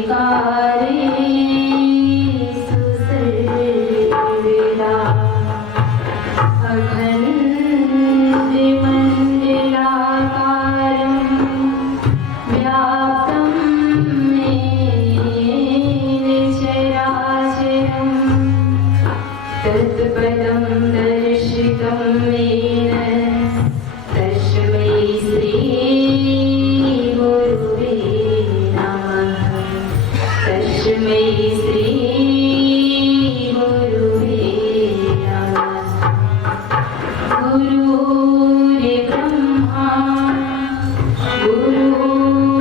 विकारे सुसर्विदा अखण्डमण्डलाकारं व्याप्तं येन चराचरं तत्पदं दर्शितं येन तस्मै श्री गुरुवे नमः। तस्मै श्री गुरुवे नमः। गुरुर्ब्रह्मा गुरुर्विष्णु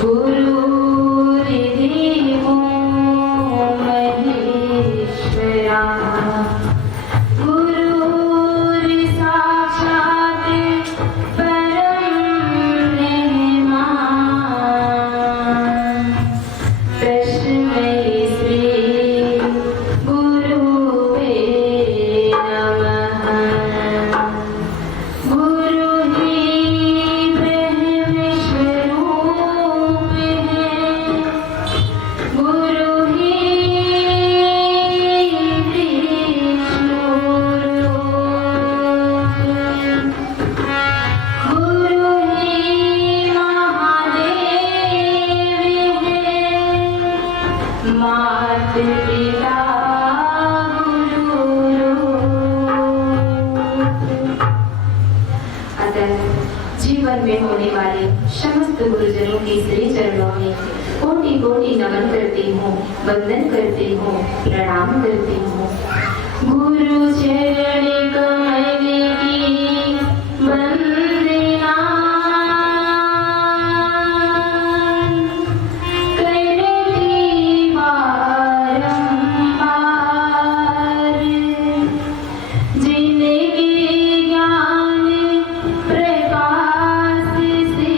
गुरुर्देवो महेश्वरा गुरुर्साक्षात् परब्रह्म तस्मै श्री गुरुवे नमः। गुरु ही ब्रह्मस्वरूप है, गुरु ही विष्णु रूप, गुरु ही महादेव है, मात पिता गुरु रूप। अतः जीवन में होने वाले समस्त गुरुजनों के श्री चरणों में कोटि कोटि नमन करती हूँ, वंदन करती हूँ, प्रणाम करती हूँ। गुरु चरण कमल की वंदना करती बारंबार, जिनके ज्ञान प्रकाश से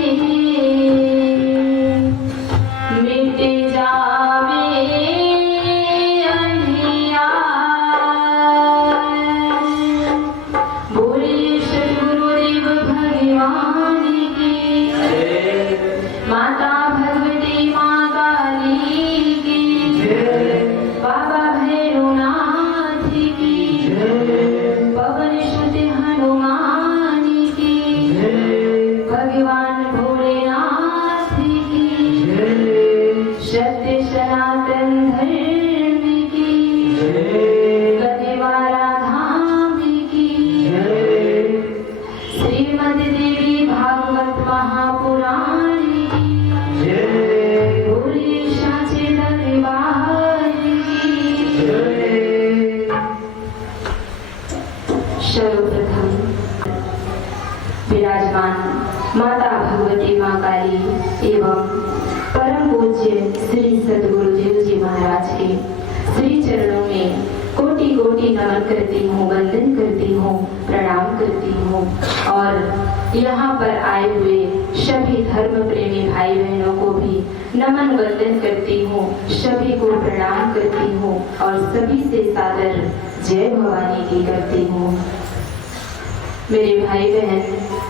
मिट जावे अंधियार। बोले सद्गुरुदेव भगवान की, माता भगवती माँ काली की, बाबा भैरवनाथ की, पवन सुत हनुमान की, भगवान भोलेनाथ की, सत्य सनातन धर्म की, गतिवारा धाम की, श्रीमद् देवी भागवत महापुराण की, बोले साचे दरबार की। सर्वप्रथम विराजमान माता भगवती माँ काली एवं परम पूज्य श्री सद्गुरुदेव जी महाराज के श्री चरणों में कोटि कोटि नमन करती हूँ, वंदन करती हूँ, प्रणाम करती हूँ। और यहाँ पर आए हुए सभी धर्म प्रेमी भाई बहनों को भी नमन वंदन करती हूँ, सभी को प्रणाम करती हूँ और सभी से सादर जय भवानी की करती हूँ। मेरे भाई बहन,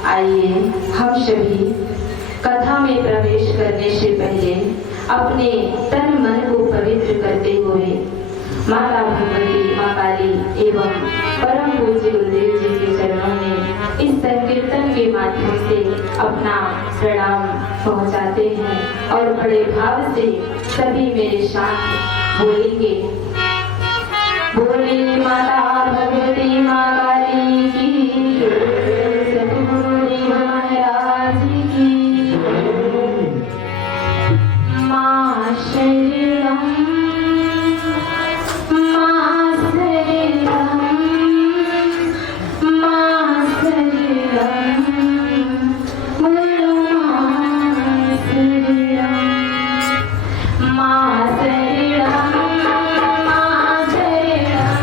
आइए हम सभी कथा में प्रवेश करने से पहले अपने तन मन को पवित्र करते हुए माता भगवती माँ काली एवं परम पूज्य गुरुदेव जी के चरणों में इस संकीर्तन के माध्यम से अपना प्रणाम पहुँचाते हैं और बड़े भाव से सभी मेरे साथ बोलेंगे। बोले माता भगवती माँ काली की, सद्गुरुदेव महाराज की। माँ शरणं माँ शरणं माँ शरणं गुरु माँ शरणं माँ शरणं माँ शरणं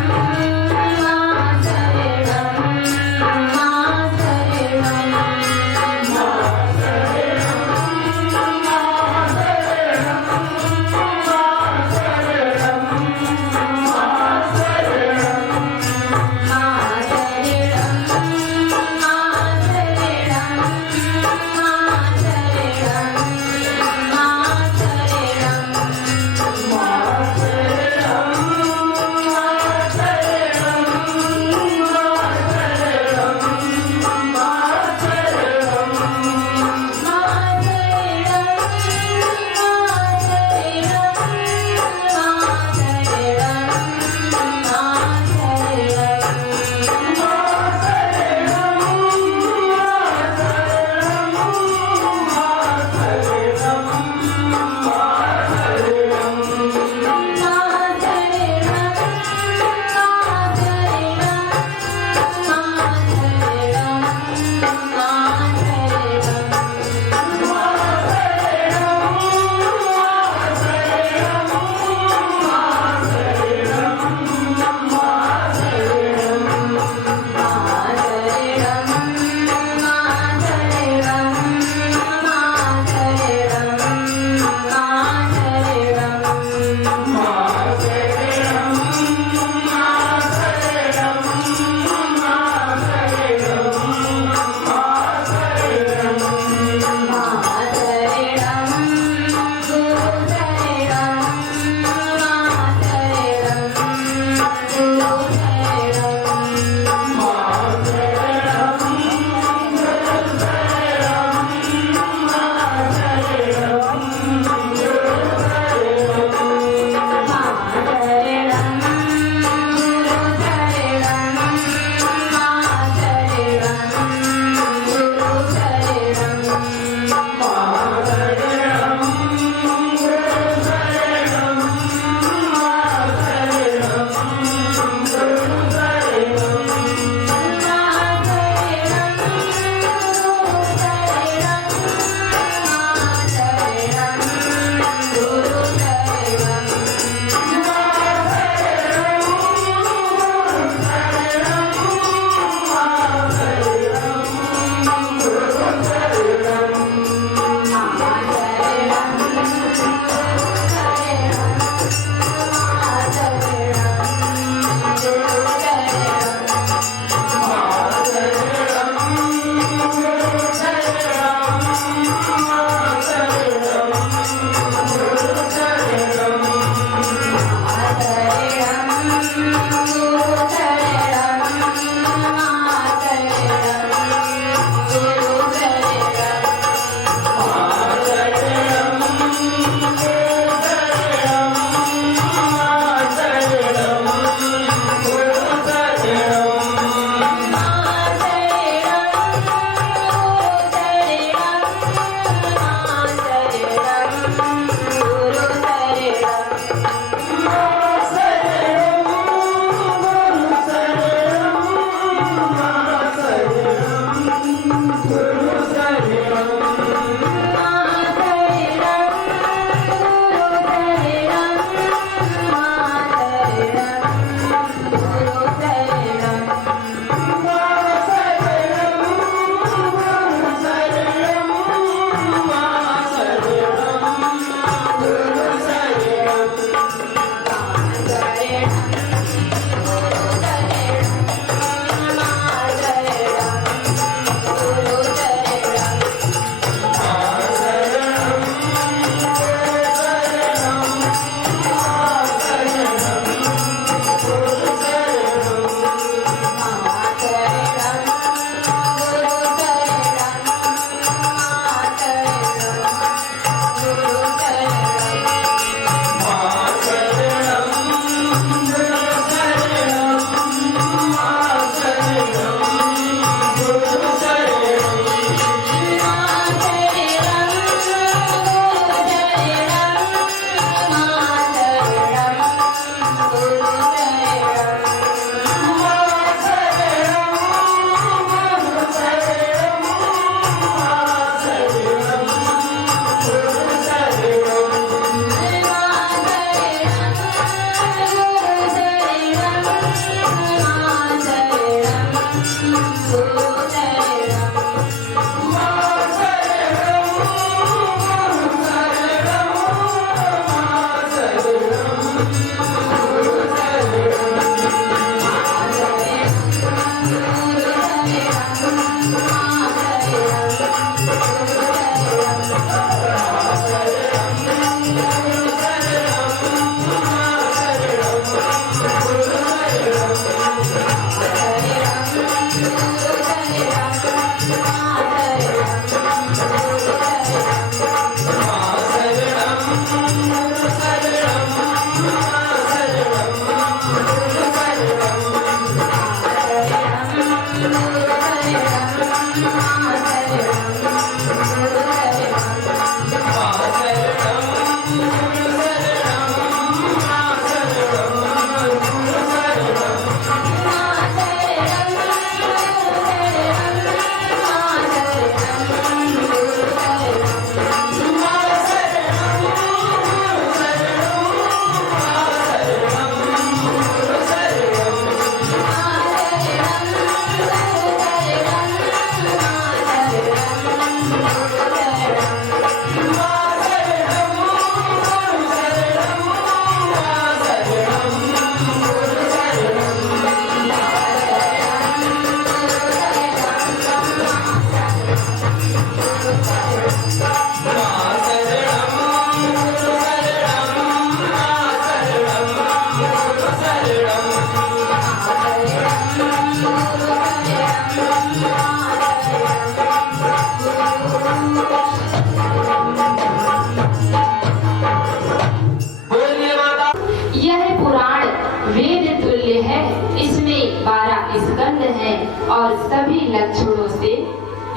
और सभी लक्षणों से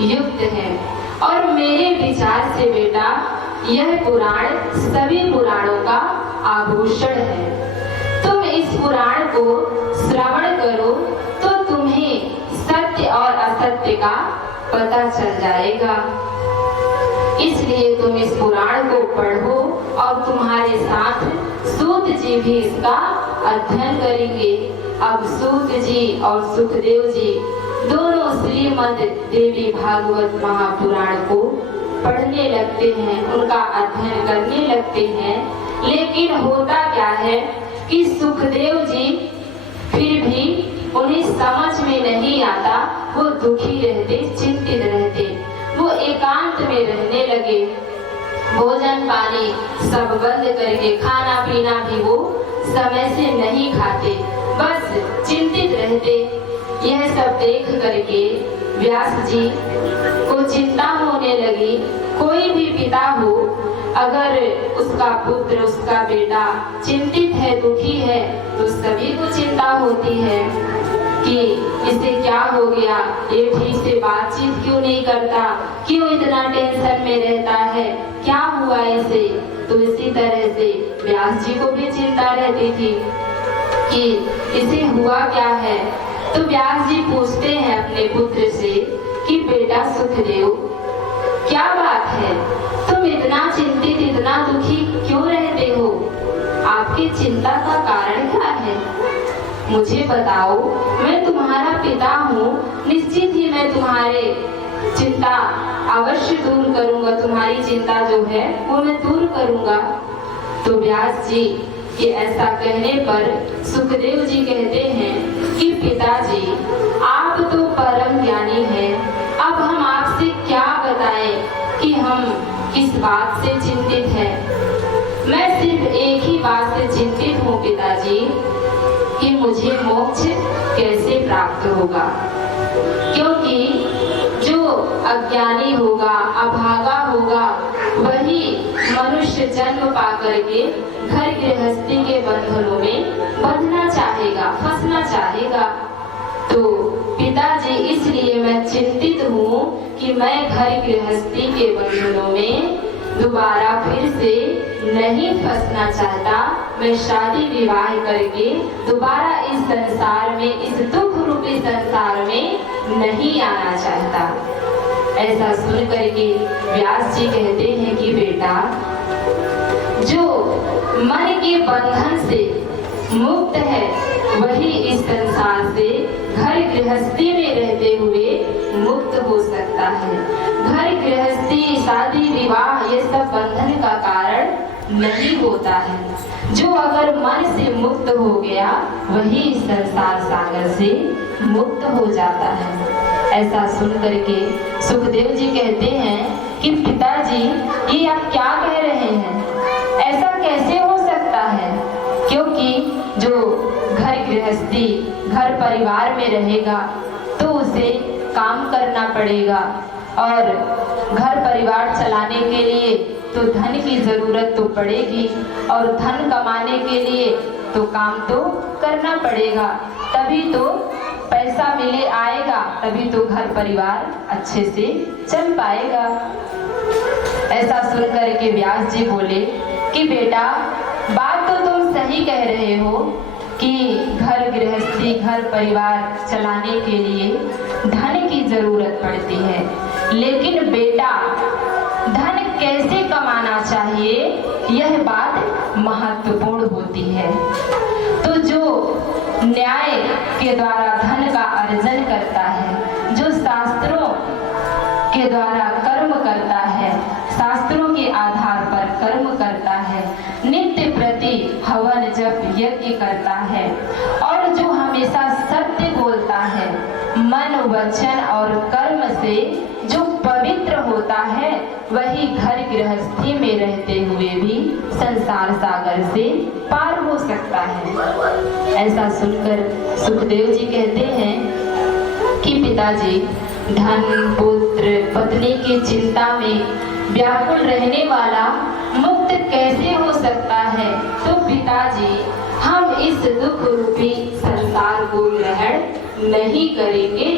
युक्त है। और मेरे विचार से बेटा यह पुराण सभी पुराणों का आभूषण है। तुम इस पुराण को श्रवण करो तो तुम्हें सत्य और असत्य का पता चल जाएगा। इसलिए तुम इस पुराण को पढ़ो और तुम्हारे साथ सूत जी भी इसका अध्ययन करेंगे। अब सूत जी और सुखदेव जी दोनों श्रीमद् देवी भागवत महापुराण को पढ़ने लगते हैं, उनका अध्ययन करने लगते हैं। लेकिन होता क्या है कि सुखदेव जी फिर भी उन्हें समझ में नहीं आता, वो दुखी रहते, चिंतित रहते, वो एकांत में रहने लगे। भोजन पानी सब बंद करके खाना पीना भी वो समय से नहीं खाते, बस चिंतित रहते। यह सब देख करके व्यास जी को चिंता होने लगी। कोई भी पिता हो, अगर उसका पुत्र, उसका बेटा चिंतित है, दुखी है, तो सभी को चिंता होती है कि इसे क्या हो गया, ये ठीक से बातचीत क्यों नहीं करता, क्यों इतना टेंशन में रहता है, क्या हुआ इसे। तो इसी तरह से व्यास जी को भी चिंता रहती थी कि इसे हुआ क्या है। तो व्यास जी पूछते हैं अपने पुत्र से कि बेटा सुखदेव, क्या बात है, तुम इतना चिंतित, इतना दुखी क्यों रहते हो, आपकी चिंता का कारण क्या है, मुझे बताओ। मैं तुम्हारा पिता हूँ, निश्चित ही मैं तुम्हारे चिंता अवश्य दूर करूंगा, तुम्हारी चिंता जो है वो मैं दूर करूंगा। तो व्यास जी के ऐसा कहने पर सुखदेव जी कहते हैं कि पिताजी, आप तो परम ज्ञानी हैं, अब हम आपसे क्या बताएं कि हम किस बात से चिंतित हैं। मैं सिर्फ एक ही बात से चिंतित हूँ पिताजी कि मुझे मोक्ष कैसे प्राप्त होगा। क्योंकि जो अज्ञानी होगा, अभागा होगा, वही मनुष्य जन्म पा करके घर गृहस्थी के बंधनों में बंधना चाहेगा, फंसना चाहेगा। तो पिताजी, इसलिए मैं चिंतित हूँ कि मैं घर गृहस्थी के बंधनों में दोबारा फिर से नहीं फंसना चाहता। मैं शादी विवाह करके दोबारा इस संसार में, इस दुख रूपी संसार में नहीं आना चाहता। ऐसा सुन करके व्यास जी कहते हैं कि बेटा, जो मन के बंधन से मुक्त है वही इस संसार से घर गृहस्थी में रहते हुए मुक्त हो सकता है। घर गृहस्थी, शादी विवाह ये सब बंधन का कारण नहीं होता है। जो अगर मन से मुक्त हो गया वही संसार सागर से मुक्त हो जाता है। ऐसा सुन करके सुखदेव जी कहते हैं कि पिताजी ये आप क्या कह रहे हैं, ऐसा कैसे हो सकता है, क्योंकि जो घर गृहस्थी घर परिवार में रहेगा तो उसे काम करना पड़ेगा और घर परिवार चलाने के लिए तो धन की जरूरत तो पड़ेगी और धन कमाने के लिए तो काम तो करना पड़ेगा, तभी तो पैसा मिले आएगा, तभी तो घर परिवार अच्छे से चल पाएगा। ऐसा सुनकर के व्यास जी बोले कि बेटा बात तो तुम सही कह रहे हो कि घर गृहस्थी घर परिवार चलाने के लिए धन की जरूरत पड़ती है, लेकिन बेटा धन कैसे कमाना चाहिए यह बात महत्वपूर्ण होती है। तो जो न्याय के द्वारा धन का अर्जन करता है, जो शास्त्रों के द्वारा कर्म करता है, शास्त्रों के आधार पर कर्म करता है, नित्य प्रति हवन जप यज्ञ करता है और जो हमेशा सत्य बोलता है, मन वचन और कर्म से जो पवित्र होता है, वही घर गृहस्थी में रहते हुए भी संसार सागर से पार हो सकता है। ऐसा सुनकर सुखदेव जी कहते हैं कि पिताजी धन पुत्र पत्नी की चिंता में व्याकुल रहने वाला मुक्त कैसे हो सकता है। तो पिताजी हम इस दुख रूपी संसार को ग्रहण नहीं करेंगे,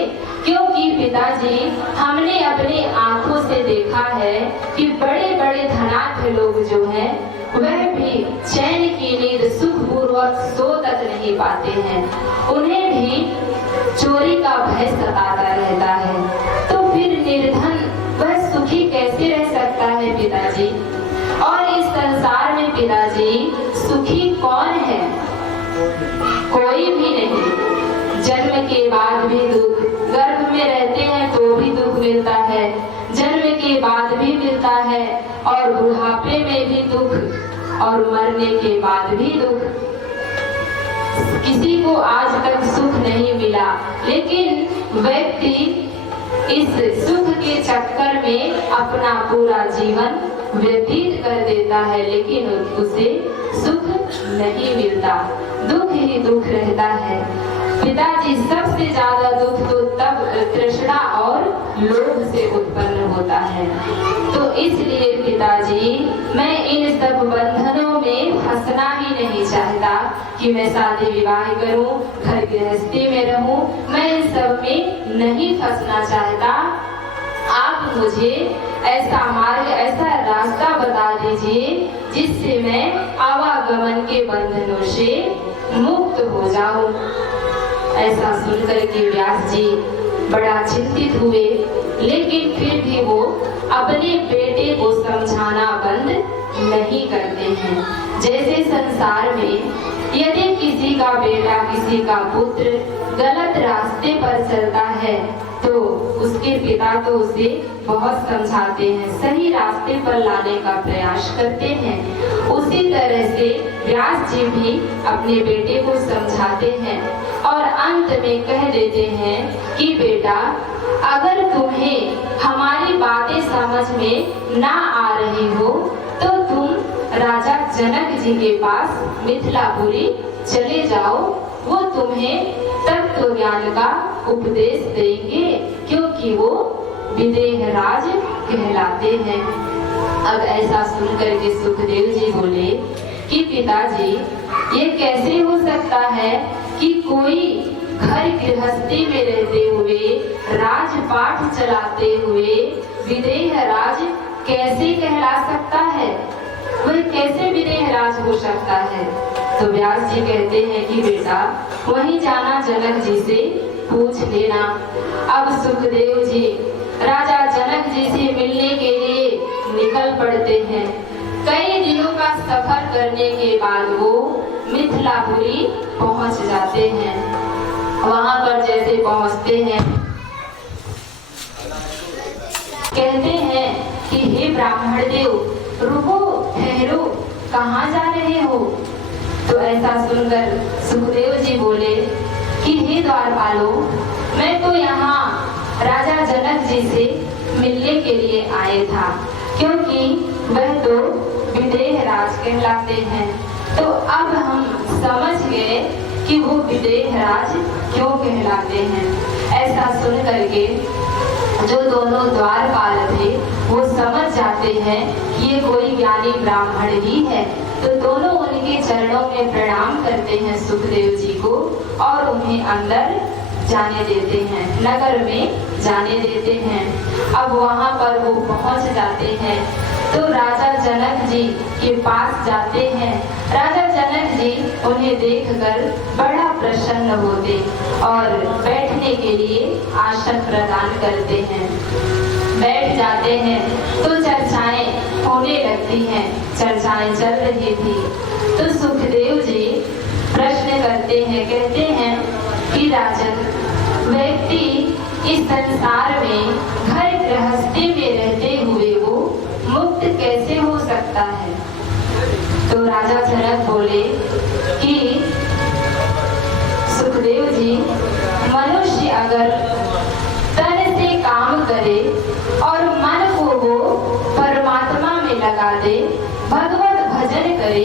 क्योंकि पिताजी हमने अपनी आंखों से देखा है कि बड़े बड़े धनाढ्य लोग जो हैं वह भी चैन की नींद सुखपूर्वक सो तक नहीं पाते हैं, उन्हें भी चोरी का भय सताता रहता है। तो फिर निर्धन वह सुखी कैसे रह सकता है पिताजी। और इस संसार में पिताजी सुखी कौन है, कोई भी नहीं। जन्म के बाद भी दुख, गर्भ में रहते हैं तो भी दुख मिलता है, जन्म के बाद भी मिलता है और बुढ़ापे में भी दुख और मरने के बाद भी दुख। किसी को आज तक सुख नहीं मिला, लेकिन व्यक्ति इस सुख के चक्कर में अपना पूरा जीवन व्यतीत कर देता है, लेकिन उसे सुख नहीं मिलता, दुख ही दुख रहता है। पिताजी सबसे ज्यादा दुख तो तब तृष्णा और लोभ से उत्पन्न होता है। तो इसलिए पिताजी मैं इन सब बंधनों में फंसना ही नहीं चाहता कि मैं शादी विवाह करूं, घर गृहस्थी में रहूं, मैं इन सब में नहीं फंसना चाहता। आप मुझे ऐसा मार्ग ऐसा रास्ता बता दीजिए जिससे मैं आवागमन के बंधनों से मुक्त हो जाऊं। ऐसा सुनकर के व्यास जी बड़ा चिंतित हुए, लेकिन फिर भी वो अपने बेटे को समझाना बंद नहीं करते हैं। जैसे संसार में यदि किसी का बेटा किसी का पुत्र गलत रास्ते पर चलता है तो उसके पिता तो उसे बहुत समझाते हैं, सही रास्ते पर लाने का प्रयास करते हैं। उसी तरह से व्यास जी भी अपने बेटे को समझाते हैं और अंत में कह देते हैं कि बेटा अगर तुम्हें हमारी बातें समझ में ना आ रही हो तो तुम राजा जनक जी के पास मिथिलापुरी चले जाओ, वो तुम्हें तत्व ज्ञान का उपदेश देंगे, क्योंकि वो विदेह राज कहलाते हैं। अब ऐसा सुनकर के सुखदेव जी बोले कि पिताजी ये कैसे हो सकता है कि कोई घर गृहस्थी में रहते हुए राजपाट चलाते हुए विदेह राज कैसे कहला सकता है, वह कैसे विदेह राज हो सकता है। तो व्यास जी कहते हैं कि बेटा वहीं जाना जनक जी से पूछ लेना। अब सुखदेव जी राजा जनक जी से मिलने के लिए निकल पड़ते हैं। कई दिनों का सफर करने के बाद वो मिथिलापुरी पहुंच जाते हैं। वहां पर जैसे पहुंचते हैं कहते हैं कि हे ब्राह्मण देव रुको ठहरो, कहाँ जा रहे हो। तो ऐसा सुनकर सुखदेव जी बोले कि हे द्वारपालो मैं तो यहाँ राजा जनक जी से मिलने के लिए आए था, क्योंकि वह तो विदेह राज कहलाते हैं। तो अब हम समझ गए कि वो विदेह राज क्यों कहलाते हैं। ऐसा सुन करके जो दोनों द्वारपाल थे वो समझ जाते हैं कि ये कोई ज्ञानी ब्राह्मण ही है। तो दोनों उनके चरणों में प्रणाम करते हैं सुखदेव जी को और उन्हें अंदर जाने देते हैं, नगर में जाने देते हैं। अब वहां पर वो पहुंच जाते हैं तो राजा जनक जी के पास जाते हैं। राजा जनक जी उन्हें देखकर बड़ा प्रसन्न होते और बैठने के लिए आसन प्रदान करते हैं। बैठ जाते हैं तो चर्चाएं होने लगती हैं। चर्चाएं चल रही थी तो सुखदेव जी प्रश्न करते हैं, कहते हैं कि राजन, व्यक्ति इस संसार में घर गृहस्थी में रहते हुए वो मुक्त कैसे हो सकता है। तो राजा जनक बोले कि सुखदेव जी, मनुष्य अगर तन से काम करे और मन को वो परमात्मा में लगा दे, भगवत भजन करे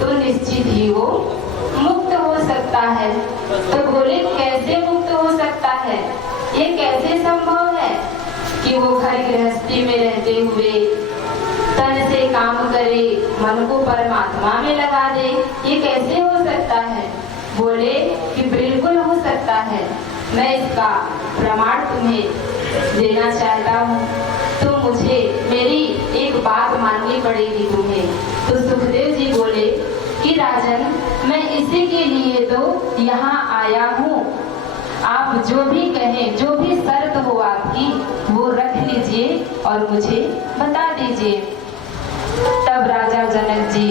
तो निश्चित ही वो मुक्त हो सकता है। तो बोले कैसे मुक्त हो सकता है, ये कैसे संभव है कि वो घर गृहस्थी में रहते हुए तन से काम करे, मन को परमात्मा में लगा दे, ये कैसे हो सकता है। बोले कि बिल्कुल हो सकता है, मैं इसका प्रमाण तुम्हें देना चाहता हूँ। तो मुझे मेरी एक बात माननी पड़ेगी तुम्हें। तो सुखदेव जी बोले कि राजन, मैं इसी के लिए तो यहाँ आया हूँ, आप जो भी कहें, जो भी शर्त हो आपकी वो रख लीजिए और मुझे बता दीजिए। तब राजा जनक जी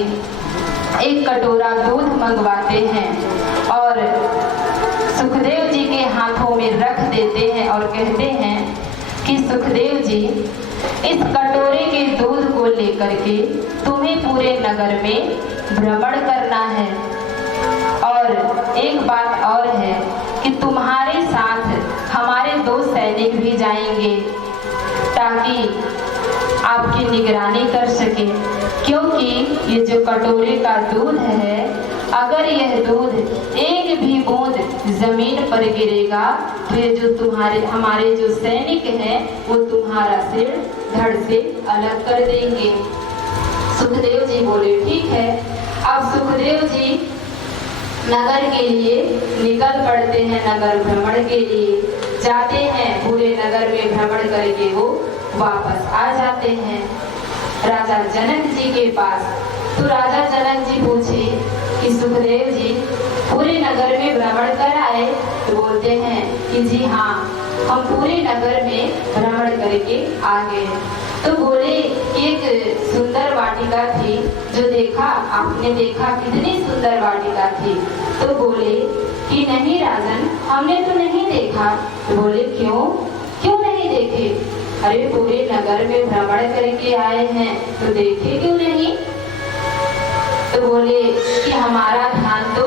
एक कटोरा दूध मंगवाते हैं और सुखदेव जी के हाथों में रख देते हैं और कहते हैं कि सुखदेव जी, इस कटोरे के दूध को लेकर के तुम्हें पूरे नगर में भ्रमण करना है। और एक बात और है कि तुम्हारे साथ हमारे 2 सैनिक भी जाएंगे ताकि आपकी निगरानी कर सके, क्योंकि ये जो कटोरे का दूध है, अगर यह दूध एक भी बूंद जमीन पर गिरेगा तो ये जो हमारे जो सैनिक हैं वो तुम्हारा सिर धड़ से अलग कर देंगे। सुखदेव जी बोले ठीक है। अब सुखदेव जी नगर के लिए निकल पड़ते हैं, नगर भ्रमण के लिए जाते हैं। पूरे नगर में भ्रमण करके वो वापस आ जाते हैं राजा जनक जी के पास। तो राजा जनक जी पूछे कि सुखदेव जी पूरे नगर में भ्रमण कर आए। तो बोलते हैं कि जी हाँ, हम पूरे नगर में भ्रमण करके आ गए। तो बोले एक सुंदर वाटिका थी, जो देखा आपने देखा, कितनी सुंदर वाटिका थी। तो बोले कि नहीं राजन, हमने तो नहीं देखा। तो बोले क्यों नहीं देखे। अरे पूरे नगर में भ्रमण करके आए हैं तो देखे क्यों नहीं। तो बोले कि हमारा ध्यान तो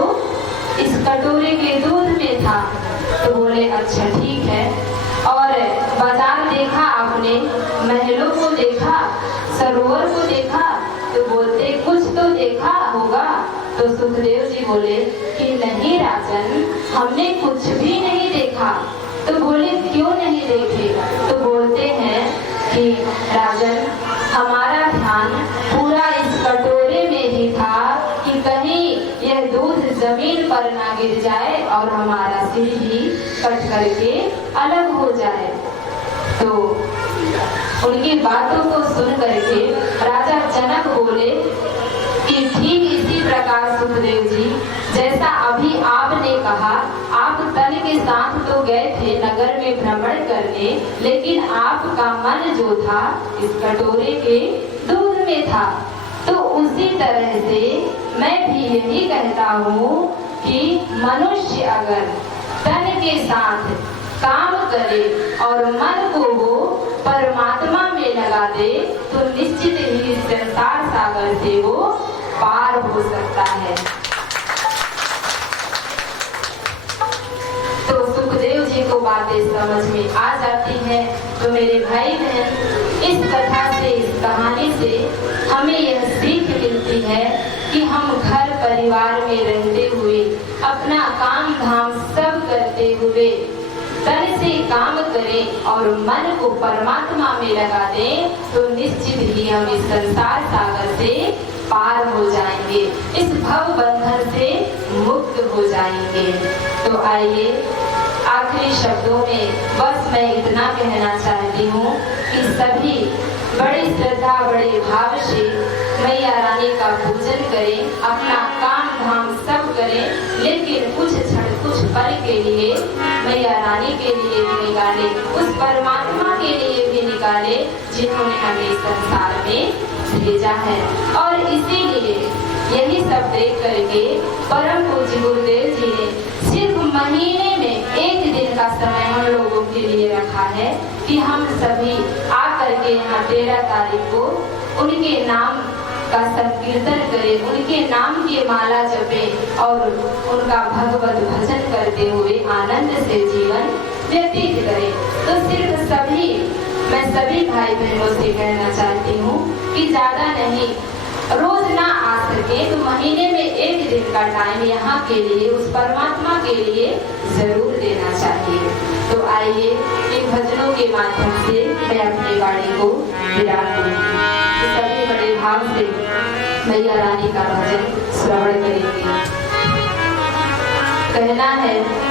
इस कटोरे के दूध में था। तो बोले अच्छा ठीक है। और बाजार देखा आपने, महलों को देखा, सरोवर को देखा। तो बोलते कुछ तो देखा होगा। तो सुखदेव जी बोले कि नहीं राजन, हमने कुछ भी नहीं देखा। तो बोले क्यों नहीं देखे। तो बोलते हैं कि राजन, हमारा ध्यान पूरा इस कटोरे में ही था कि कहीं यह दूध जमीन पर ना गिर जाए और हमारा सिर ही कट करके अलग हो जाए। तो उनकी बातों को सुन करके राजा जनक बोले कि ठीक इसी प्रकार सुखदेव जी, जैसा अभी आपने कहा, आप तन के साथ तो गए थे नगर में भ्रमण करने, लेकिन आपका मन जो था इस कटोरे के दूध में था। तो उसी तरह से मैं भी यही कहता हूँ कि मनुष्य अगर तन के साथ काम करे और मन को वो परमात्मा में लगा दे तो निश्चित ही संसार सागर से वो पार हो सकता है। तो सुखदेव जी को बातें समझ में आ जाती हैं। तो मेरे भाई बहन, इस कथा से, इस कहानी से हमें यह सीख मिलती है कि हम घर परिवार में रहते हुए, अपना काम धाम सब करते हुए तन से काम करें और मन को परमात्मा में लगा दें, तो निश्चित ही हम इस संसार सागर से पार हो जाएंगे, इस भव बंधन से मुक्त हो जाएंगे। तो आइए आखिरी शब्दों में बस मैं इतना कहना चाहती हूँ कि सभी बड़ी श्रद्धा, बड़े भाव से मैया रानी का पूजन करें, अपना काम धाम सब करें, लेकिन कुछ क्षण, कुछ पल के लिए मैया रानी के लिए भी निकाले, उस परमात्मा के लिए भी निकाले जिन्होंने हमें संसार में भेजा है। और इसीलिए यही सब देख करके परम पूज्य गुरुदेव जी ने सिर्फ महीने में एक दिन का समय हम लोगों के लिए रखा है कि हम सभी आकर के यहाँ 13 तारीख को उनके नाम का संकीर्तन करें, उनके नाम की माला जपें और उनका भगवत भजन करते हुए आनंद से जीवन व्यतीत करें। तो सिर्फ मैं सभी भाई बहनों से कहना चाहती हूँ कि ज्यादा नहीं, रोज ना आ सके तो महीने में एक दिन का टाइम यहाँ के लिए, उस परमात्मा के लिए जरूर देना चाहिए। तो आइए इन भजनों के माध्यम से मैं अपनी वाणी को विराम दूंगी। तो सभी बड़े भाव से मैया रानी का भजन श्रवण करेंगे। कहना है